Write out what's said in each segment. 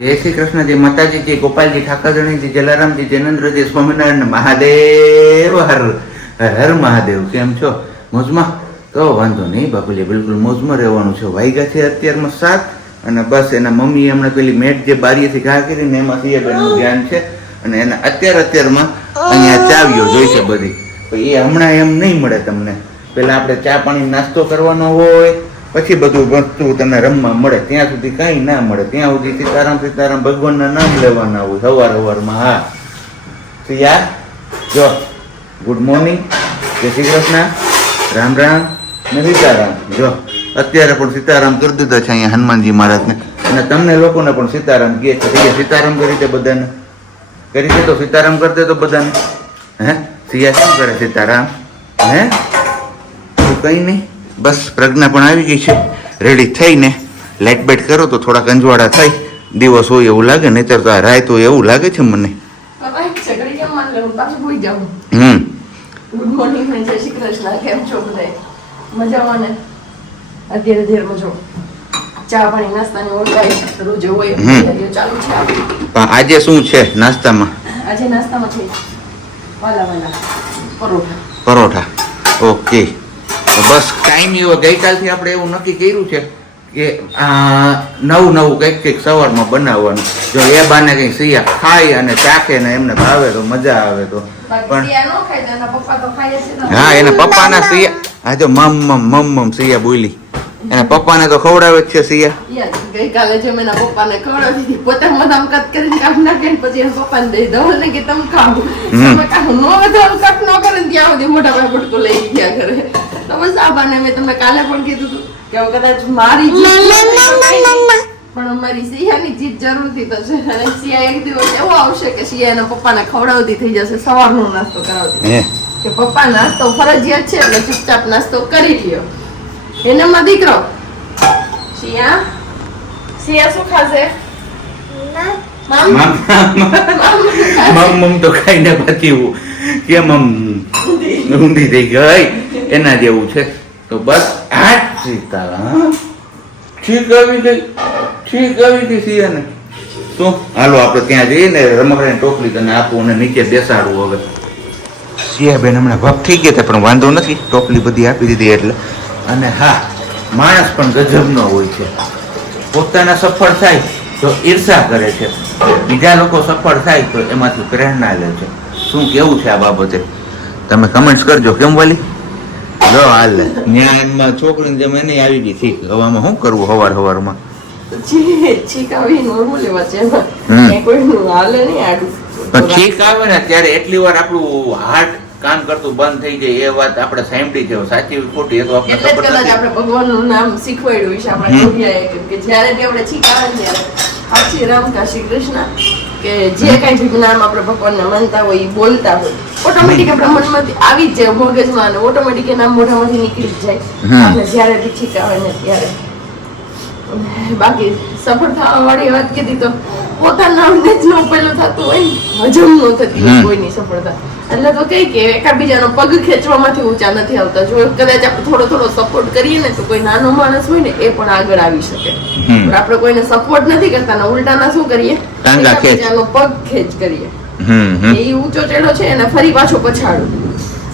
જય શ્રી કૃષ્ણજી માતાજીજી ગોપાલજી ઠાકરજણીજી જલારામજી જૈનેન્દ્રજી સ્વામિનારાયણ, મહાદેવ, હર હર મહાદેવ. કેમ છો? મોજમાં? કહો વાંધો નહીં, બાપુજી, બિલકુલ મોજમાં રહેવાનું છે. વાઈગા છે અત્યારમાં સાત અને બસ એના મમ્મી હમણાં પેલી મેટ જે બારીએથી ઘા કરીને એમાં સિયાબેનનું ધ્યાન છે અને એના અત્યાર અત્યારમાં અહીંયા ચાવીઓ જોઈ છે બધી. એ હમણાં એમ નહીં મળે તમને. પેલા આપણે ચા પાણી નાસ્તો કરવાનો હોય પછી બધું વસ્તુ તને રમવા મળે, ત્યાં સુધી કાંઈ ના મળે. ત્યાં સુધી સીતારામ સીતારામ ભગવાનના નામ લેવાના હોય, સવાર સવારમાં, હા. સિયા, જો. ગુડ મોર્નિંગ જય શ્રી કૃષ્ણ. રામ રામ. ને સીતારામ, જો. અત્યારે પણ સીતારામ કરી દીધા છે અહીંયા હનુમાનજી મહારાજને. અને તમને લોકોને પણ સીતારામ કહે છે. સીતારામ કરી દે બધાને. કરી દે તો સીતારામ કરી દે તો બધાને. હે? સિયા શું કરે સીતારામ? હે? તું કંઈ નહીં. બસ પ્રજ્ઞા પણ આવી ગઈ છે. રેડી થઈને લાઇટ બેટ કરો તો થોડાક અંજવાળા થાય. દિવસ હોય એવું લાગે નહીતર તો આ રાત હોય એવું લાગે છે મને. હમ. ગુડ મોર્નિંગ જય શ્રી કૃષ્ણ. કેમ છો બધાય મજામાં ને? અત્યારે ધીરમાં જો ચા પાણી નાસ્તાની ઓળખાય. રોજ હોય ચાલુ છે પણ આજે શું છે નાસ્તામાં? આજે નાસ્તામાં છે વાલા વાલા પરોઠા. પરોઠા. ઓકે. બસ ટાઈમ એવો ગઈકાલથી આપણે એવું નક્કી કર્યું છે કે નવું નવું કંઈક કંઈક સવારમાં બનાવવાનું. જો એ બાને કંઈક સિયા ખાય અને ચાખે ને એમને ભાવે તો મજા આવે તો. પણ. હા એના પપ્પાના સિયા હા જો મમ મમ મમ મમ સિયા બોલી. એના પપ્પાને તો ખવડાવે જ છે સિયા ગઈકાલે જે મેં પપ્પાને ખવડાવી દીધી પોતે મધામ કટ કરીને કામ ને પછી એના પપ્પાને દઈ દઉં ને કે તમે ખાવ તમે કામ નો મધામ કટ ન કરે ત્યાં સુધી મોટા ભાઈ બટકો લઈ ગયા કરે તો બસ મેં તમને કાલે પણ કીધું હતું કે હવે કદાચ મારી જીત પણ અમારી સિયાની જીત જરૂરથી થશે અને સિયા એક દિવસ એવો આવશે કે સિયા એના પપ્પાને ખવડાવતી થઈ જશે સવારનો નાસ્તો કરાવતી. કે પપ્પા નાસ્તો ફરજિયાત છે એટલે ચૂપચાપ નાસ્તો કરી લ્યો. એનામાં દીકરો? શિયા સિયા શું ખાશે? મામ? મમ મમ તો ખાઈને હું. કેમ આમ ઊંધી થઈ ગઈ. એના જેવું છે. તો બસ આ જ સીતા ઠીક આવી ગઈ, ઠીક આવી ગઈ સિયાને તો હાલો આપણે ત્યાં જઈએ ને, રમકડાની ટોપલી તને આપું અને નીચે બેસાડું હવે. સિયાબેન હમણાં વપ થઈ ગયા પણ વાંધો નથી. ટોપલી બધી આપી દીધી એટલે. અને હા, માણસ પણ ગજબનો હોય છે. પોતાના સફળ થાય તો ઈર્ષા કરે છે. બીજા લોકો સફળ થાય તો એમાંથી પ્રેરણા લે છે. શું કેવું છે આ બાબતે? તમે કમેન્ટ્સ કરજો. કેમ વાલી? જો હાલ. જ્ઞાનમાં છોકરીને જેમ એને આવી ગઈ છીક હવામાં શું કરવું હવાર હવારમાં? છીક આવી નોર્મલ એવા છે? એમાં હમ. ક્યાંય કોઈનું હાલે નહીં આડું. પણ ઠીક આવે ને ત્યારે એટલી વાર આપણું હાર્ટ કામ કરતું બંધ થઈ જાય એ વાત આપણે સાંભળી છે. સાચી ખોટી એ તો આપણે ખબર નથી આપણે ભગવાનનું નામ શીખવાડ્યું છે આપણે કે- કે જ્યારે આપણે છીક આવે ને ત્યારે આછી રામ કા શ્રી કૃષ્ણ. કે જે કાંઈ નામ આપણે ભગવાનને માનતા હોય એ બોલતા હોય ઓટોમેટિક આપણા મનમાંથી આવી જ જાય મગજમાં ઓટોમેટિક એના મોઢામાંથી નીકળી જ જાય. અને આપણે જ્યારે બી છીક આવે ને ત્યારે. બાકી સફળ થવા વાળી વાત કીધી તો પોતાના નામને જ ન પેલું થતું હોય હજમ ન થતી હોય. કોઈની સફળતા. એટલે તો કઈ કે એકાબીજાનો પગ ખેંચવામાંથી ઊંચા નથી આવતા. જો કદાચ આપણે થોડો થોડો સપોર્ટ કરીએ ને તો કોઈ નાનો માણસ હોય ને એ પણ આગળ આવી શકે. પણ આપણે કોઈને સપોર્ટ નથી કરતા ને ઉલટાના શું કરીએ? ટાંગા પગ ખેંચ કરીએ. એ ઊંચો ચેડો છે એને ફરી પાછો પછાડો.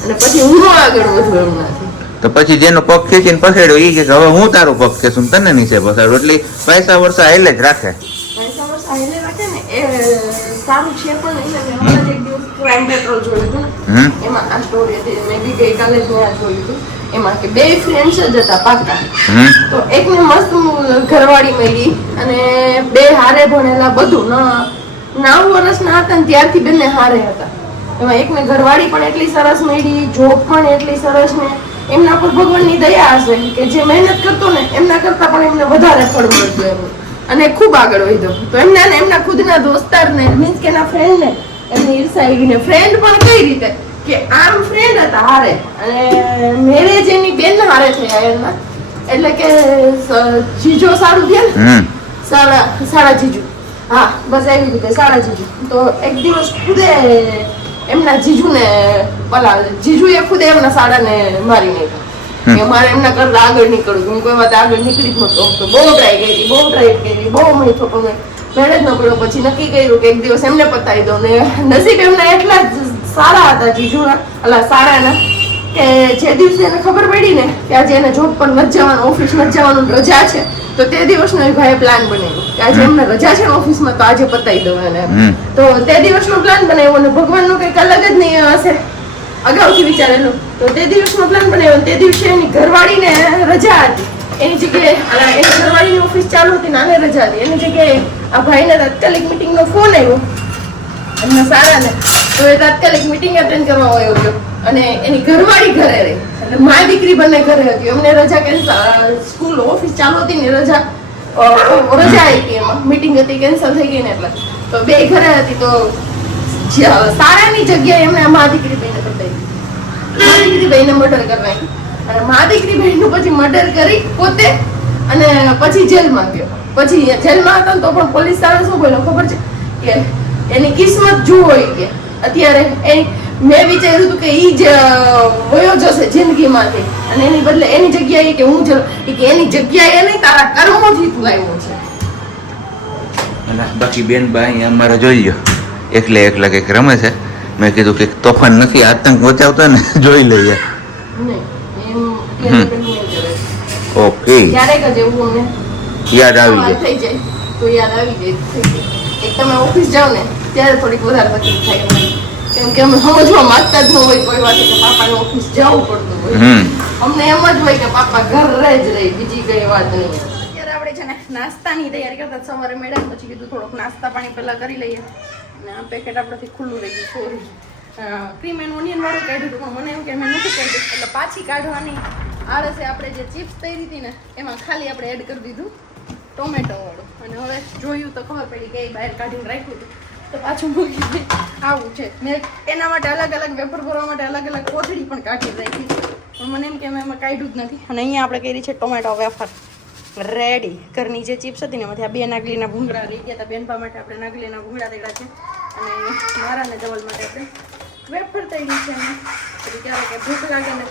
અને પછી હું આગળ વધુ એમ નથી. તો પછી જેનો પગ ખેંચીને પછાડ્યો એ કે હવે હું તારો પગ ખેંચું તને નીચે પછાડું. એટલે પૈસા વર્ષા એટલે જ રાખે. પૈસા વર્ષા એટલે રાખે ને એ સારું છે પણ હમણાં એક દિવસ ક્રાઇમ પેટ્રોલ જોયું હતું. ને એમાં આ સ્ટોરી હતી. મેં બી ગઈકાલે જ મેં જોયું હતું. એમાં કે બે ફ્રેન્ડ્સ જ હતા પાકા તો એકને મસ્ત ઘરવાળી મળી અને બે હારે ભણેલા બધું. ન નવ વર્ષના હતા ને ત્યારથી બંને હારે હતા. એમાં એકને ઘરવાળી પણ એટલી સરસ મળી જોબ પણ એટલી સરસ ને. એમના પર ભગવાનની દયા હશે કે જે મહેનત કરતો ને એમના કરતા પણ એમને વધારે ફળ મળતું એમ અને ખૂબ આગળ વધ્યો. તો એમના ને એમના ખુદના દોસ્તારને મીન્સ કે એના ફ્રેન્ડને એમની ઈર્ષા આવી ફ્રેન્ડ પણ કઈ રીતે? કે આમ ફ્રેન્ડ હતા હારે. અને મેરેજ એની બેન હારે થયા એમના. એટલે કે જીજો સારું થયા ને? સારા સાડા જીજુ. હા બસ એવી રીતે સારા જીજુ. તો એક દિવસ ખુદે એમના જીજુને પેલા જીજુએ ખુદે એમના સાડાને મારી નાખ્યા. મારે એમના કરતા આગળ નીકળવું હું કોઈ વાત આગળ નીકળી જ નતો તો બહુ ટ્રાય કરી બહુ ટ્રાય કરી બહુ મહી પણ જ ન પડ્યો પછી નક્કી કર્યું કે એક દિવસ એમને પતાવી દઉં. ને નસીબ એમના એટલા સારા હતા જીજુના અલા સારાના કે જે દિવસે એને ખબર પડી ને કે આજે એને જોબ પર નથી જવાનું ઓફિસ નથી જવાનું રજા છે તો તે દિવસનો એ ભાઈએ પ્લાન બનાવ્યો. કે આજે એમને રજા છે ઓફિસમાં તો આજે પતાવી દઉં એને. તો તે દિવસનો પ્લાન બનાવ્યો અને ભગવાનનું કંઈક અલગ જ નહીં હશે. અગાઉથી વિચારેલું. તો તે દિવસનો પ્લાન બનાવ્યો. તે દિવસે એની ઘરવાળીને રજા હતી. એની જગ્યાએ એની ઘરવાળીની ઓફિસ ચાલુ હતી નાને રજા હતી. એની જગ્યાએ આ ભાઈને તાત્કાલિક મિટિંગનો ફોન આવ્યો. એમના સારાને. તો એ તાત્કાલિક મિટિંગ અટેન્ડ કરવા આવ્યો ગયો. અને એની ઘરવાળી ઘરે રહી. એટલે મા દીકરી બંને ઘરે હતી. એમને રજા કેન્સલ સ્કૂલ ઓફિસ ચાલુ હતી ને રજા રજા આવી એમાં. મિટિંગ હતી કેન્સલ થઈ ગઈ ને એટલે. તો બે ઘરે હતી. તો સારાની જગ્યાએ એમને મા દીકરી દીકરી બેને મર્ડર કરવાય. અને મા દીકરી બહેનનું પછી મર્ડર કરી પોતે અને પછી જેલમાં ગયો. પછી જેલમાં હતો તો પણ પોલીસવાળા શું બોલ્યો ખબર છે? કે એની કિસ્મત જુઓ કે અત્યારે એ મેં વિચાર્યું હતું કે એ જ વયો જશે જિંદગીમાંથી. અને એની બદલે એની જગ્યાએ કે હું કે એની જગ્યાએ નહીં, તારા કર્મોથી તું આવ્યો છે. બાકી બેન ભાઈ, અમારે જોઈ લો એકલે એકલા કંઈક રમે છે. મેં કીધું કે તોફાન નથી આતંક મચાવતા ને જોઈ લઈએ. નહીં એમ કે હમ. નહીં કરે. ઓકે. ક્યારેક જ એવું અમને યાદ આવી જાય. થઈ જાય તો યાદ આવી જાય એક તમે ઓફિસ જાઓ ને ત્યારે થોડીક વધારે તકલીફ થાય કેમ કે અમે સમજવા માંગતા જ ન હોય કોઈ વાત કે પાપાને ઓફિસ જવું પડતું હોય. અમને એમ જ હોય કે પાપા ઘરે જ રહી બીજી કઈ વાત નહીં. અત્યારે આપણે છે ને નાસ્તાની તૈયારી કરતા સવારે મેડમ પછી કીધું થોડોક નાસ્તા પાણી પેલા કરી લઈએ. અને આ પેકેટ આપણેથી ખુલ્લું રહી ગયું સોરી ક્રીમ એન્ડ ઓનિયન વાળું કાઢ્યું હતું મને એમ કે મેં નથી કાઢ્યું. એટલે પાછી કાઢવાની આળસે આપણે જે ચિપ્સ તૈરી હતી ને, એમાં ખાલી આપણે એડ કરી દીધું ટોમેટો વાળું. અને હવે જોયું તો ખબર પડી કે એ બહાર કાઢીને રાખ્યું હતું. તો પાછું મૂકી આવું છે. મેં એના માટે અલગ અલગ વેપર ભરવા માટે અલગ અલગ કોથળી પણ કાઢી રાખી. પણ મને એમ કે મેં એમાં કાઢ્યું જ નથી. અને અહીંયા આપણે કરી છે ટોમેટો વેફર. રેડી ઘરની જે ચિપ્સ હતી ને એમાંથી આ બે નાગલીના ભૂંગળા લઈ ગયા હતા. બેનપા માટે આપણે નાગલીના ભૂંગળા દેડા છે. અને મારા ને ધવલ માટે આપણે વેફર થઈ ગઈ છે પછી ક્યારેક ભૂખ લાગે ને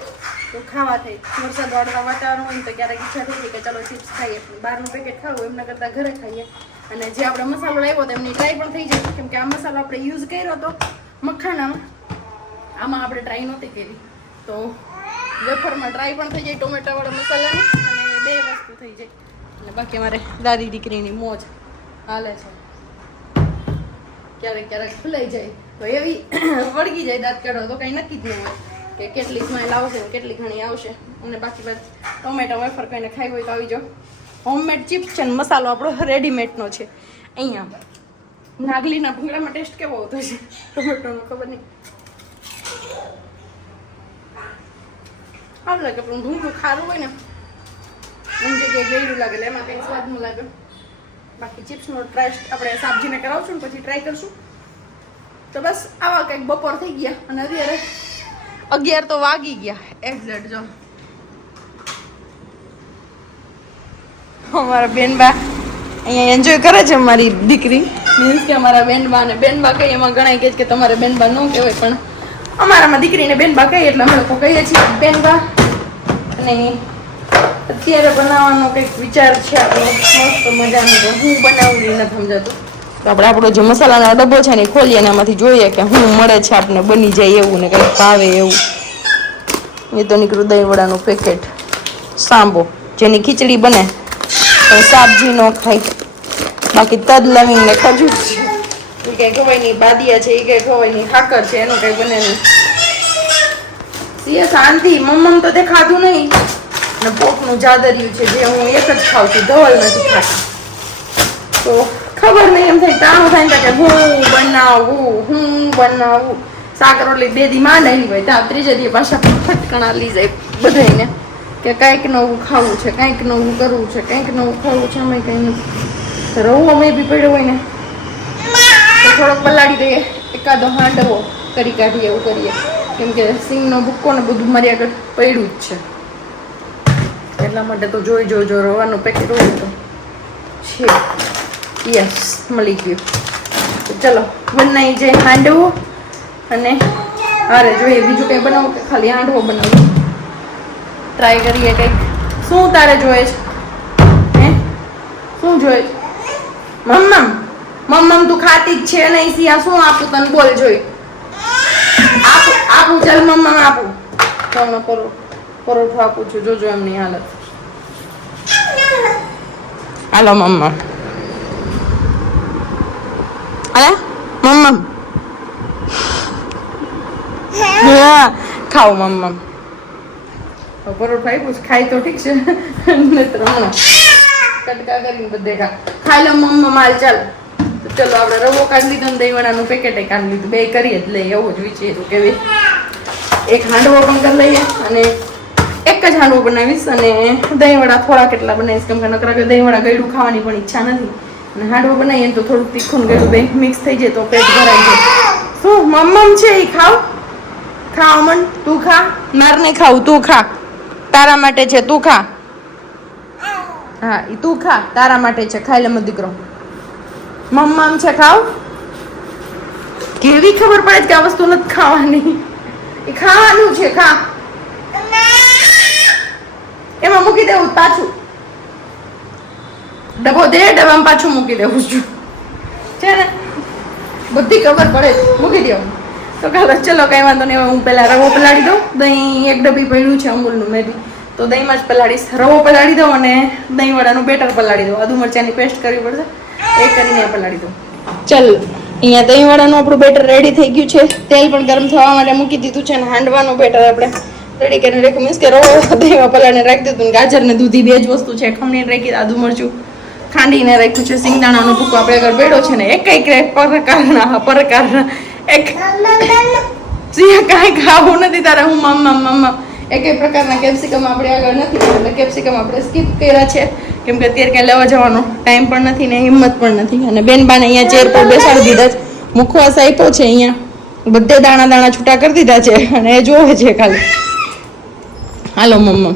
તો ખાવા થઈ વરસાદ વાળવા વાતાવરણ હોય ને તો ક્યારેક ઈચ્છા થઈ કે ચલો ચિપ્સ ખાઈએ. બહારનું પેકેટ ખાવું એમના કરતાં ઘરે ખાઈએ. અને જે આપણે મસાલો લાવ્યો હતો એમની ટ્રાય પણ થઈ જાય કેમ કે આ મસાલો આપણે યુઝ કર્યો હતો મખાણામાં આમાં આપણે ટ્રાય નહોતી કરી. તો વેફરમાં ટ્રાય પણ થઈ જાય ટોમેટાવાળા મસાલાની. બે વસ્તુ થઈ જાય. અને બાકી અમારે દાદી દીકરીની મોજ હાલે છે. ક્યારેક ક્યારેક ફૂલાઈ જાય. તો એવી વળગી જાય દાંત કાઢો તો કંઈ નક્કી જ ન હોય કે કેટલી સ્માઈલ આવશે કેટલી ઘણી આવશે. અને બાકી બાદ ટોમેટો વેફર કહીને ખાઈ હોય તો આવી જાઓ. હોમમેડ ચિપ્સ છે ને મસાલો આપણો રેડીમેડનો છે. અહીંયા. નાગલીના ભૂંગળામાં ટેસ્ટ કેવો આવતો છે? ટોમેટોનો ખબર નહીં. આવું લાગે પણ ભૂંગળું ખારું હોય ને. એની જગ્યાએ ગળ્યું લાગે એમાં કંઈ સ્વાદ ન લાગે. બાકી ચિપ્સનો ટ્રાય આપણે સાબજીને કરાવશું પછી ટ્રાય કરશું. તો બસ, આવા કંઈક બપોર થઈ ગયા અને અત્યારે અગિયાર તો વાગી ગયા. એક્ઝેક્ટ જો. અમારા બેનબા અહીંયા એન્જોય કરે છે અમારી દીકરી. મીન્સ કે અમારા બેનબા અને બેનબા કહીએ, એમાં ઘણા કહે છે કે તમારે બેનબા ન કહેવાય, પણ અમારામાં દીકરીને બેનબા કહીએ એટલે અમે લોકો કહીએ છીએ બેનબા. અને અત્યારે બનાવવાનો કંઈક વિચાર છે મસ્ત મજાનો હું બનાવું એ નથી સમજાતું. તો આપણે આપણો જે મસાલાનો ડબ્બો છે ને ખોલીએ અને એમાંથી જોઈએ કે શું મળે છે આપણે બની જાય એવું ને કંઈક ભાવે એવું. એ તો નીકળ્યું દહીં વડાનું પેકેટ સાંબો, જેની ખીચડી બને, પણ સાબજી ન ખાય. બાકી તદ લવિંગ ને ખજૂર છે. એ કઈ ખવાય નહીં બાદિયા છે, એ કઈ ખવાય નહીં ખાકર છે, એનું કઈ બને નહીં. શાંતિ, મમ્મમ તો તે નહીં. ને પોકનું જાદરિયું છે જે હું એક જ ખાઉં છું, ધવલ નથી ખાતી. તો ખબર નહીં, એમ થાય તાણું થાય કે હું બનાવું હું બનાવું. શાક રોટલી બે દી માં નહીં હોય ત્યાં ત્રીજે દી પાછા ફટકણા લઈ જાય બધાને કે કંઈક નવું ખાવું છે, કંઈક નવું કરવું છે, કંઈક નવું ખાવું છે અમે કંઈ નથી. રવો અમે બી પડ્યો હોય ને, તો થોડોક પલાળી દઈએ, એકાદો હાંડવો કરી કાઢીએ, એવું કરીએ. કેમ કે સિંગનો ભૂક્કો ને બધું મારી આગળ પડ્યું જ છે. એટલા માટે તો જોઈ જોઈ જો રવાનું પેકેટ હોય તો. છે. યસ મળી ગયું. ચલો બનાવી જાય હાંડવો અને અરે જોઈએ, બીજું કંઈ બનાવું કે ખાલી હાંડવો બનાવું? ટ્રાય કરીએ કંઈક. શું તારે જોઈએ છે? હે? શું જોઈએ છે? મમ્મમ મમ્મમ તું ખાતી જ છે નહીં, સિયા, શું આપું તને? બોલ જોઈ. આપું આપું, ચાલ મમ્મમ આપું. તમને પરો, પરોઠો આપું છું. જોજો એમની હાલત. હાલો મમ્મા અરે મમ્મમ હા ખાઓ મમ્મમ પરોઠો આપ્યું છે ખાઈ તો ઠીક છે નહીંતર હમણાં કટકા કરીને બધે ખા ખાઈ લો મમ્મા માલ ચાલ ચલો આપણે રવો કાઢી લીધો ને દહીંવડાનું પેકેટ કાઢી લીધું બે કરીએ જ લઈએ એવું જ વિચાર્યું કેવી એક હાંડવો પણ કરી લઈએ અને એક જ હાંડવો બનાવીશ અને દહીંવડા થોડા કેટલા બનાવીશ કેમ કે નકરા દહીંવડા ગળ્યું ખાવાની પણ ઈચ્છા નથી. અને હાંડવો બનાવીએ તો થોડુંક તીખું ગળ્યું બે મિક્સ થઈ જાય તો પેટ ભરાઈ જાય. શું મમ્મમ છે એ ખાવ? ખા અમન તું ખા? માર નહીં ખાવું તું ખા. તારા માટે છે તું ખા. હા એ તું ખા તારા માટે છે. ખાઈ લે મારો દીકરો. મમ્મામ છે ખાવ. કેવી ખબર પડે કે આ વસ્તુ નથી ખાવાની. એ ખાવાનું છે ખા. એમાં મૂકી દેવું પાછું. ડબ્બો દે ડબ્બામાં પાછું મૂકી દેવું છું. છે ને? બધી ખબર પડે મૂકી દેવું તો કાલે ચલો, કઈ વાંધો નહીં. હું પહેલાં રવો પલાળી દઉં. દહીં એક ડબ્બી પડ્યું છે અમૂલનું મેં તો દહીંમાં જ પલાળીશ. રવો પલાળી દઉં અને દહીં વડાનું બેટર પલાળી દઉં. આદુ મરચાંની પેસ્ટ કરવી પડશે. એ કરીને પલાળી દઉં. ચાલ, અહીંયા દહીં વડાનું આપણું બેટર રેડી થઈ ગયું છે. તેલ પણ ગરમ થવા માટે મૂકી દીધું છે અને હાંડવાનું બેટર આપણે. રેડી કરીને રાખ્યું મીન્સ કે રવો દહીંમાં પલાળીને રાખી દીધું ગાજર ને દૂધી બે જ વસ્તુ છે. ખમણીને રાખી આદુ મરચું ખાંડીને રાખ્યું છે. સિંગદાણાનો ભૂકો આપણે આગળ બેડો છે ને, એક એક પ્રકારના પ્રકારના, એક સિંહ કાંઈ ખાવું નથી તારે. હું મામા મામા એક એક પ્રકારના કેપ્સિકમ આપણે આગળ નથી એટલે કેપ્સિકમ આપણે સ્કીપ કર્યા છે. કેમ કે અત્યારે ક્યાંય લેવા જવાનો ટાઈમ પણ નથી ને હિંમત પણ નથી. અને બેન બાને અહીંયા ચેર પર બેસાડી દીધા છે. મુખવાસ આપ્યો છે અહીંયા. બધે દાણા દાણા છૂટા કરી દીધા છે. અને એ જોવે છે ખાલી. હાલો મમ્મા.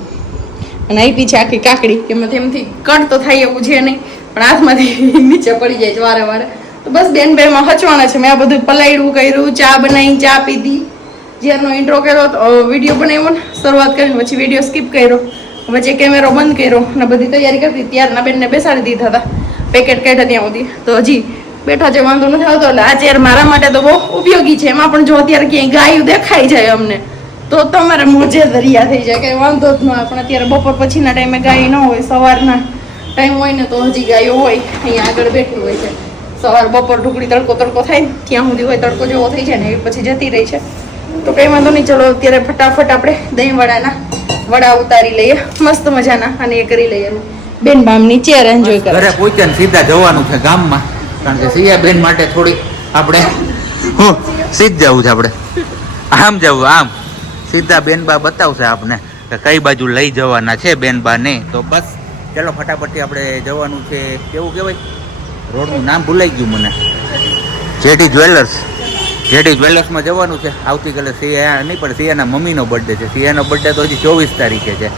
અને આપી છે આખી કાકડી મેં એમથી કટ તો થાય એવું છે નહીં, પણ હાથમાંથી નીચે પડી જાય છે વારે વારે. તો બસ બેન બે માં હચવાના છે. મેં આ બધું પલાળ્યું કર્યું, ચા બનાવી ચા પીધી. જ્યારનો ઇન્ટ્રો કર્યો તો વીડિયો બનાવ્યો ને, શરૂઆત કરીને પછી વીડિયો સ્કીપ કર્યો. પછી કેમેરો બંધ કર્યો અને બધી તૈયારી કરતી, ત્યારના બેનને બેસાડી દીધા હતા. પેકેટ કાઢ્યા ત્યાં સુધી. તો હજી બેઠા છે, વાંધો નથી આવતો, એટલે આ ચેર મારા માટે તો બહુ ઉપયોગી છે. એમાં પણ જો અત્યારે ક્યાંય ગાયું દેખાઈ જાય અમને. તો તમારે મોજે દરિયા થઈ જાય કઈ વાંધો જ ન પણ અત્યારે બપોર પછીના ટાઈમે ગાય ન હોય સવારના ટાઈમ હોય ને તો હજી ગાયો હોય અહીંયા આગળ બેઠી હોય છે. સવાર બપોર ઢુકડી તડકો તડકો થાય ત્યાં સુધી હોય તડકો જેવો થઈ જાય ને એ પછી જતી રહી છે. તો કઈ વાંધો નહીં ચલો અત્યારે ફટાફટ આપણે દહીં વડાના વડા ઉતારી લઈએ. મસ્ત મજાના અને એ કરી લઈએ બેન બામ નીચે એન્જોય કરે ઘરે પહોંચ્યા સીધા જવાનું છે ગામમાં કારણ કે સિયાબેન માટે થોડી આપણે હું સીધ જવું છે આપણે. આમ જવું આમ. સીધા બેનબા બતાવશે આપને કે કઈ બાજુ લઈ જવાના છે બેનબાને. તો બસ, ચલો ફટાફટથી આપણે જવાનું છે, કેવું કહેવાય? રોડનું નામ ભૂલાઈ ગયું મને. JD jewellers. જેડી જ્વેલર્સમાં જવાનું છે. આવતીકાલે સિયા, નહીં, પણ સિયાના મમ્મીનો બર્થડે છે. સિયાનો બર્થડે તો હજી ચોવીસ તારીખે છે.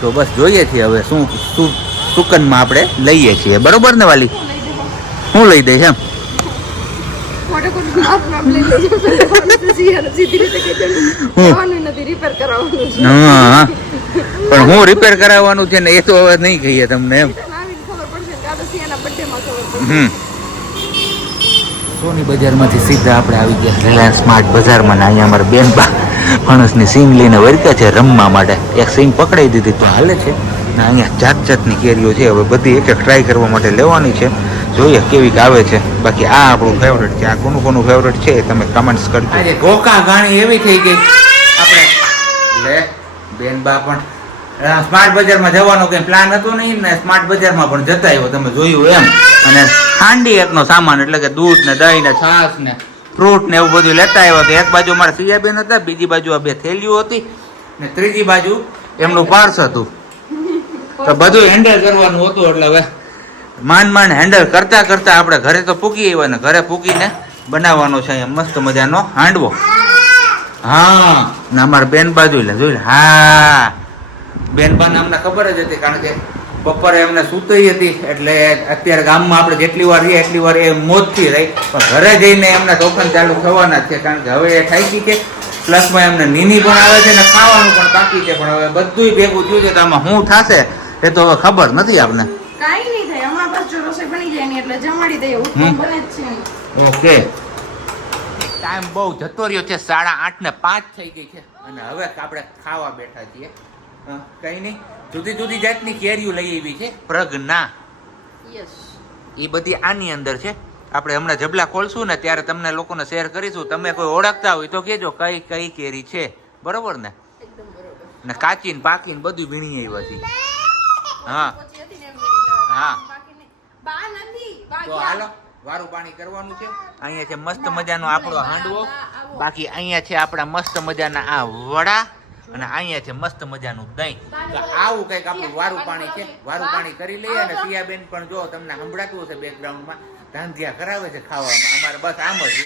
તો બસ જોઈએ છીએ હવે શું શું સુકનમાં આપણે લઈએ છીએ. બરોબર ને વાલી? હું લઈ દઈશ એમ? પણ હું રિપેર કરાવવાનું છે ને એ તો હવે નહીં કહીએ તમને એમ. સોની બજારમાંથી સીધા આપણે આવી ગયા રિલાયન્સ સ્માર્ટ બજારમાં ને અહીંયા અમારા બેન ફણસની સિંગ લઈને વળગ્યા છે રમવા માટે. એક સિંગ પકડાઈ દીધી. તો હાલે છે. ને અહીંયા જાત જાતની કેરીઓ છે. હવે બધી એક એક ટ્રાય કરવા માટે લેવાની છે. જોઈએ કેવીક આવે છે. બાકી આ આપણું ફેવરેટ છે. આ કોનું કોનું ફેવરેટ છે એ તમે કમેન્ટ્સ કરજો. ગોકા ઘાણી એવી થઈ ગઈ. આપણે લે બેન બા પણ સ્માર્ટ બજારમાં જવાનો કંઈ પ્લાન હતો નહીં ને સ્માર્ટ બજારમાં પણ જતા આવ્યો. તમે જોયું એમ. અને હાંડી એકનો સામાન એટલે કે દૂધ ને દહીં ને છાશ ને ફ્રૂટ ને એવું બધું લેતા આવ્યા તો એક બાજુ મારા સિયાબેન હતા બીજી બાજુ આ બે થેલીઓ હતી. ને ત્રીજી બાજુ એમનું પાર્સ હતું. તો બધું હેન્ડલ કરવાનું હતું એટલે હવે માંડ માંડ હેન્ડલ કરતા કરતા આપણે ઘરે તો પૂકી આવ્યા ને ઘરે પૂકીને બનાવવાનો છે અહીંયા મસ્ત મજાનો હાંડવો. હા, ને અમારા બેન બાજુ લે, જોઈ લે. હા. બેન બાને અમને ખબર જ હતી, કારણ કે બપોરે એમને સૂતી હતી, એટલે અત્યારે ગામમાં આપણે જેટલી વાર રહીએ, એટલી વાર એ મોજથી રહી. પણ ઘરે જઈને એમને ટોકન ચાલુ થવાના છે, કારણ કે હવે એ થાકી કે પ્લસમાં એમને નીની પણ આવે છે ને ખાવાનું પણ બાકી છે, પણ હવે બધુંય ભેગું થયું છે, તો આમાં શું થશે, એ તો ખબર નથી આપને. કાંઈ નહીં થાય. અમારા પાસે જો રસોઈ બની જાય ને એટલે જમાડી દઈએ. ઉત્તમ બને જ છે ઓકે. ટાઈમ બહુ જતો રહ્યો છે. સાડા આઠ ને પાંચ થઈ ગઈ છે. અને હવે આપણે ખાવા બેઠા છીએ. હા, કઈ નહીં. જુદી જુદી જાતની કેરીઓ લઈ આવી છે. પ્રજ્ઞા. યસ એ બધી આની અંદર છે. આપણે હમણાં જબલા ખોલશું ને ત્યારે તમને લોકોને શેર કરીશું. તમે કોઈ ઓળખતા હોય તો કહેજો કઈ કઈ કેરી છે. બરોબર ને? ને કાચી ને પાકી ને બધું વીણી આવ્યા હતી હા પોચી હતી ને એમ વેણી લેવા. હા. બાકી નહીં. બા નથી તો હાલો વારું પાણી કરવાનું છે. અહીંયા છે મસ્ત મજાનો આપણો હાંડવો. બાકી અહીંયા છે આપણા મસ્ત મજાના આ વડા અને અહીંયા છે મસ્ત મજાનું દહીં. તો આવું કંઈક આપણું વારું પાણી છે. વારું પાણી કરી લઈએ અને સિયાબેન પણ જો તમને સંભળાતું હશે બેકગ્રાઉન્ડમાં ધાંધિયા કરાવે છે ખાવામાં. અમારે બસ આમ જ